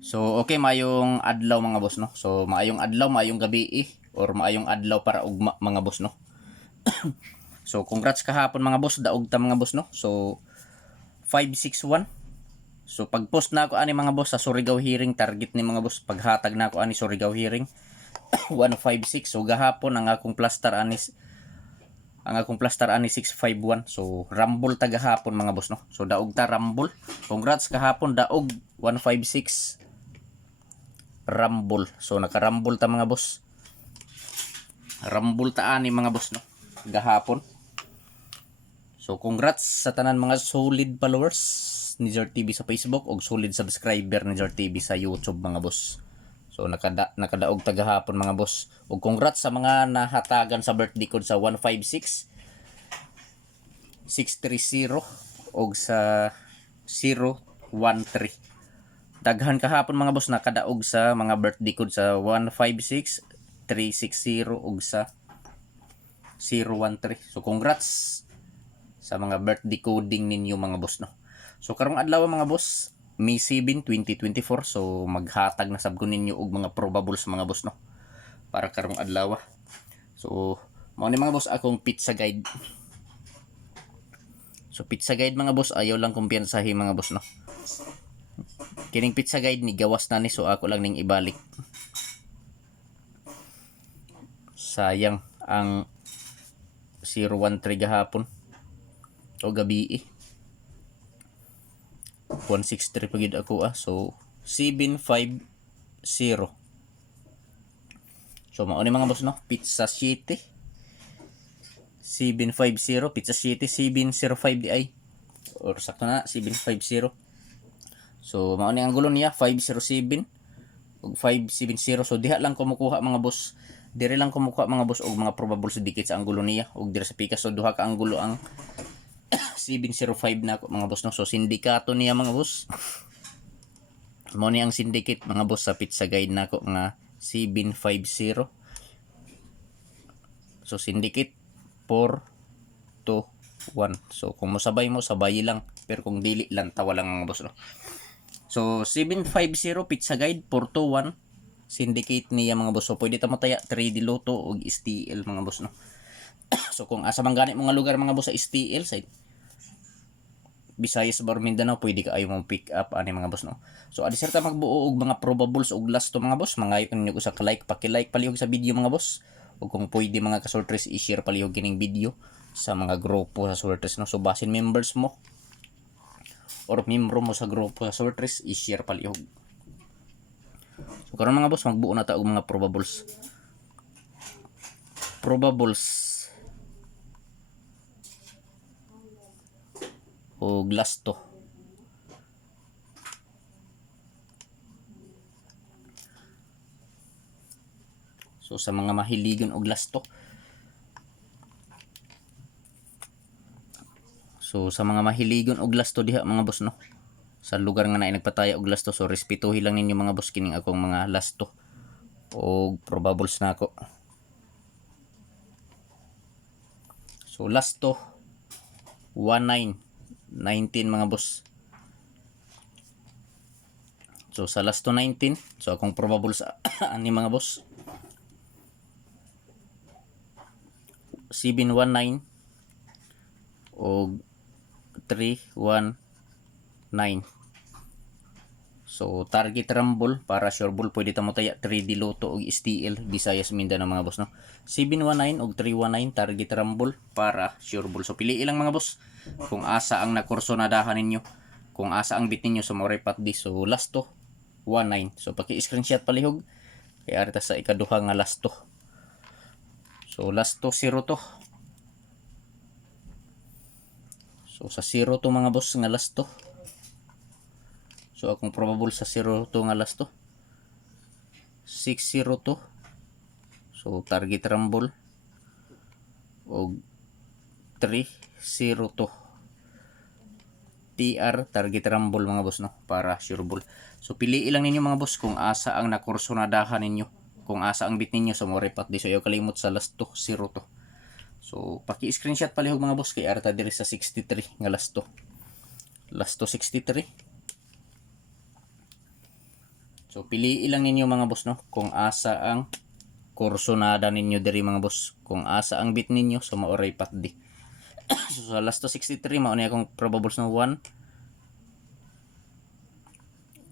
So okay, maayong adlaw mga boss no. So maayong adlaw, maayong gabi or maayong adlaw para ugma mga boss no. So congrats kahapon mga boss, daog ta mga boss no. So 561. So pag post na ako ani mga boss sa Surigao hearing, target ni mga boss paghatag na ako ani Surigao hearing 156. So gahapon ang akong plaster ani 651. So rumble ta gahapon mga boss no. So daog ta rumble. Congrats kahapon daog 156 rumble. So naka-rumble ta mga boss. Rumble ta ani mga boss no gahapon. So congrats sa tanan mga solid followers ni Jar TV sa Facebook ug solid subscriber ni Jar TV sa YouTube mga boss. So nakadaog ta gahapon mga boss. Ug congrats sa mga nahatagan sa birthday code sa 156 630 ug sa 013. Daghan kahapon mga boss nakadaog sa mga birthday code sa 156 360 ug sa 013. So congrats sa mga birthday coding ninyo mga boss no. So karong adlaw mga boss, May 7, 2024. So maghatag na sab ko ninyo og mga probables mga boss no. Para karong adlaw. So mao ni mga boss akong pizza guide. So pizza guide mga boss, ayaw lang kumpiyansahi mga boss no. Kining pizza guide ni gawas na ni, so ako lang ning ibalik. Sayang ang 013 gahapon o gabi 163 pagid ako so 750. So mao ni mga boss no, Pizza City 750, Pizza City 705 di ay, or sakto na 750. So mao ni ang gulo niya 507 ug 570. So diha lang kumukuha mga boss, dire lang kumukuha mga boss og mga probable dikit sa anggulo niya ug dire sa pikas. So duha ka anggulo ang 705 na ako mga boss no. So sindikato niya mga boss. Mo ni ang syndicate mga boss sa pizza guide nako nga 750. So syndicate 4 to 1. So kung mosabay mo sabay lang, pero kung dili lang tawa lang mga boss no. So 750 pizza guide 4 to 1 syndicate niya mga boss. So pwede ta mo taya 3D Lotto ug STL mga boss no. So kung asa man gani mga lugar mga boss sa STL sa Visayas or Mindanao, pwede ka ayo mong pick up ani mga boss no. So adi ta magbuo og mga probables og last to mga boss. Mangayo ninyo sa like, paki-like palihog sa video mga boss. Ug kung pwede mga kasortres i-share palihog kining video sa mga grupo sa sortres no. So basin members mo or membro mo sa grupo sa sortres, i-share palihog. So karon mga boss magbuo na ta og mga probables. O lasto. So sa mga mahiligon og lasto. So sa mga mahiligon og lasto diha mga boss no. Sa lugar nga naay nagpataya og lasto, so respetuhi lang ninyo mga boss kining akong mga lasto og probables nako. So lasto 19 mga boss. So sa last to 19, so akong probable sa ani mga boss 719 o 319. So target rumble para sure ball pwede ta mo taya 3D Lotto og STL Visayas Mindanao mga boss no. 719 og 319 target rumble para sure ball. So pili ilang mga boss kung asa ang nakursonadahan ninyo, kung asa ang bit ninyo sa more patdi. So last to 19. So paki-screenshot palihog kay arita sa ikaduha nga last to. So last to 0 to. So sa 0 to mga boss nga last to. So akong probable sa 0 to nga last to 602. So target rumble og 302 TR target rumble mga boss no para sure ball. So pili lang ninyo mga boss kung asa ang nakursonadahan ninyo, kung asa ang bit ninyo sa mo repat di. So ayaw kalimot sa last to 0 to. So paki-screenshot palihog mga boss kay arta diri sa 63 nga last to 63. So pili lang ninyo mga boss no kung asa ang kursonada ninyo diri mga boss. Kung asa ang bit ninyo so maoray patdi. So sa last to 63 mao ni akong probables na 1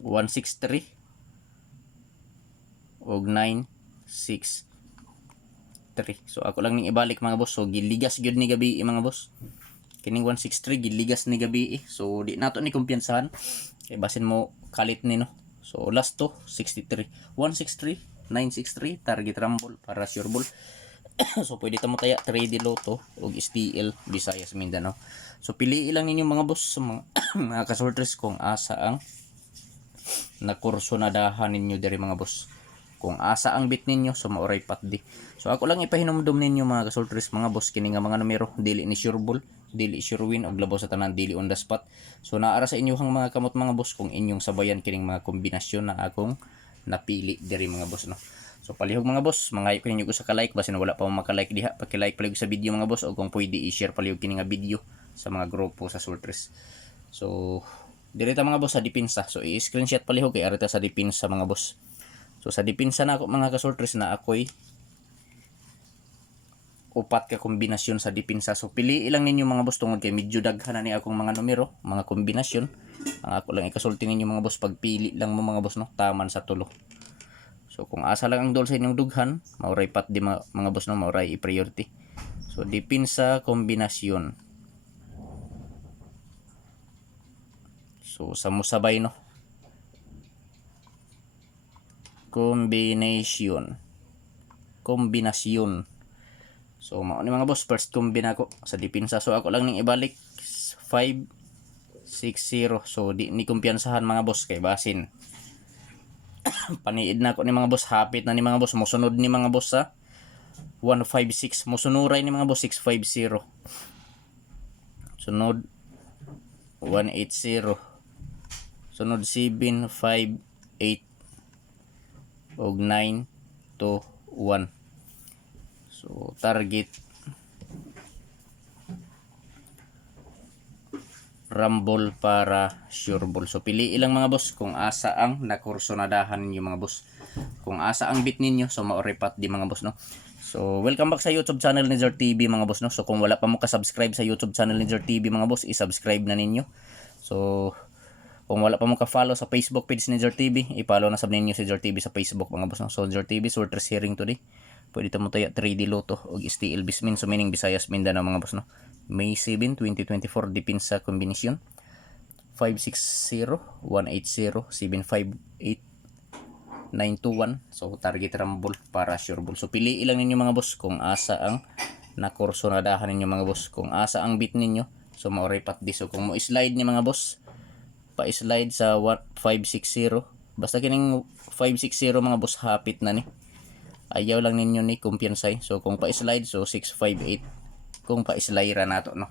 163 og 963. So ako lang ning ibalik mga boss. So giligas gyud ni gabi mga boss. Kining 163 giligas ni gabi. So di nato ni kumpiyansahan. Kay basin mo kalit ni no. So last to 63 163 963 target rumble para sure ball. So pwede ta mo taya 3D Lotto og STL Visayas Mindanao. So pili lang ninyo mga boss sa mga, mga kasortres kung asa ang nakursonadahan ninyo diri mga boss. Kung asa ang bit ninyo so maoray patdi. So ako lang ipahinumdum ninyo mga kasortres mga boss kini nga mga numero dili ni sure ball, dili sure win og labaw sa tanan dili on the spot. So naara sa inyong mga kamot mga boss kung inyong sabayan kining mga kombinasyon na akong napili diri mga boss no. So palihog mga boss, mangayo ko ninyo sa ka-like basin wala pa mo maka-like diha, paki-like palihog sa video mga boss o kung pwede i-share palihog kini nga video sa mga grupo sa Sortres. So direta mga boss sa dipinsa. So i-screenshot palihog kay arita sa dipinsa mga boss. So sa dipinsa na ako mga ka-Sortres na ako'y upat ka kombinasyon sa dipinsa. So pili lang ninyo mga boss tungod kay medyo daghan na ni akong mga numero, mga kombinasyon. Ang ako lang ikasulti ninyo mga boss pagpili lang mo mga boss no, taman sa tulo. So kung asa lang ang dol sa inyong dughan, mauray pat di mga boss no, mauray i-priority. So dipinsa kombinasyon. So sa musabay no. Kombinasyon. So mao ni mga boss, first kombina ko sa dipinsa. So ako lang ning ibalik 560. So di ni kumpiyansahan mga boss kay basin. Paniid na ko ni mga boss, hapit na ni mga boss, mosunod ni mga boss sa 156, mosunuray ni mga boss 650. Sunod 180. Sunod 758 og 9 to 1. So target rumble para sure ball. So pili ilang mga boss kung asa ang nakursonadahan ninyo mga boss. Kung asa ang bit ninyo so maoripat di mga boss no. So welcome back sa YouTube channel ni Zor TV mga boss no. So kung wala pa mo ka-subscribe sa YouTube channel ni Zor TV mga boss, i-subscribe na ninyo. So kung wala pa mo ka-follow sa Facebook page ni Zor TV, i-follow na sab ninyo si Zor TV sa Facebook mga boss no. So Zor TV Sortres hearing today. Pwede ta mo taya 3D Lotto og STL Bismin so meaning Visayas Mindanao mga boss no. May 7, 2024 dipinsa kombinasyon 560, 180, 758, 921. So target rumble para sure ball. So pili ilang ninyo mga boss kung asa ang nakursonadahan ninyo mga boss. Kung asa ang bit ninyo so maoray patdi. So kung mo slide ni mga boss, pa-slide sa 560. Basta kining 560 mga boss hapit na ni. Ayaw lang ninyo ni kumpiyansay. So kung pa-slide so 658. Kung pa-slide na to no.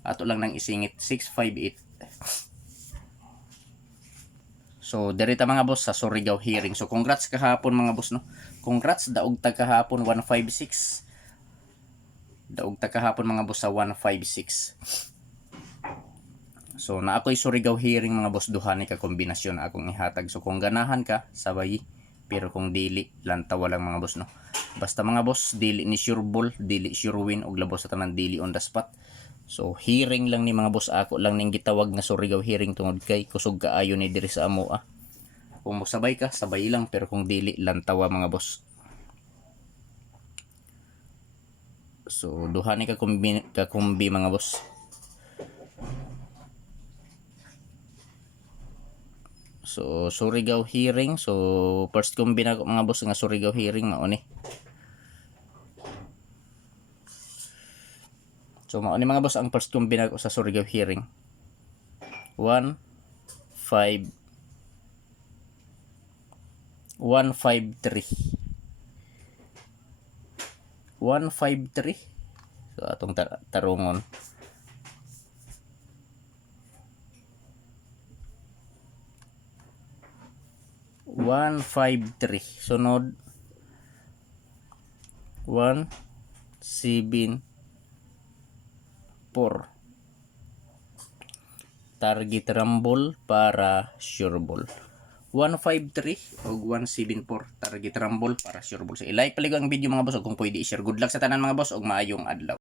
Ato lang nang isingit 658. So dirita mga boss sa Surigao hearing. So congrats kahapon mga boss no. Congrats daog tag kahapon 156. Daog tag kahapon mga boss sa 156. So na ako'y Surigao hearing mga boss, duha ni ka kombinasyon akong ihatag. So kung ganahan ka sabay, pero kung dili lantaw lang mga boss no. Basta mga boss dili ni sure ball, dili sure win og labaw sa tanan dili on the spot. So hearing lang ni mga boss, ako lang ning gitawag nga Surigao hearing tungod kay kusog kaayo ni diri sa amo. Kung mosabay ka sabay lang, pero kung dili lantawa mga boss. So duha ni ka kumbi mga boss. So Surigao hearing. So first kombina ko mga boss nga Surigao hearing mao ni. So mao ni mga boss ang first kombina ko sa Surigao hearing. 1 5 153. 153. So atong tarungon. 153. Sunod 174. Target rumble para sure ball. 153 o 174 target rumble para sure ball sa i-like paligo ang video mga boss ug kung pwede i-share. Good luck sa tanan mga boss ug maayong adlaw.